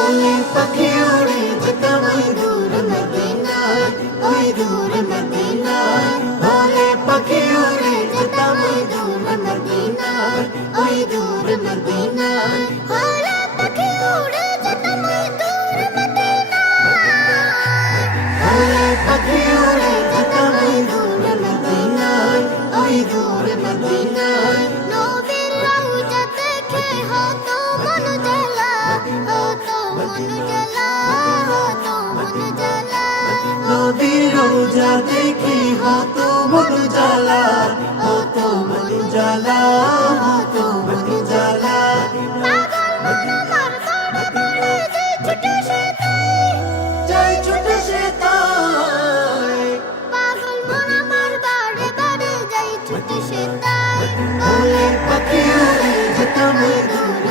ওলে পাখি উড়ে যেতাম ওই দূর মদিনায়, ওই দূর মদিনায়। ওলে পাখি উড়ে যেতাম ওই দূর মদিনায়, ওই দূর মদিনায়। ওলে পাখি উড়ে যেতাম ওই দূর মদিনায়, ওলে পাখি উড়ে যেতাম ওই দূর মদিনায়, ওই দূর মদিনায়। নবীর রওজা দেখে হতো মন জ্বালা, হতো মন জ্বালা, হতো মন জ্বালা। নবীর রওজা দেখে হতো মন জ্বালা, হতো মন জ্বালা, হতো মন জ্বালা। পাগল মন আমার বাড়ে বাড়ে যায় ছুটে সে তাই, যায় ছুটে সে তাই। পাগল মন আমার বাড়ে বাড়ে যায় ছুটে সে তাই। ওলে পাখি উড়ে যেতাম ওই দূর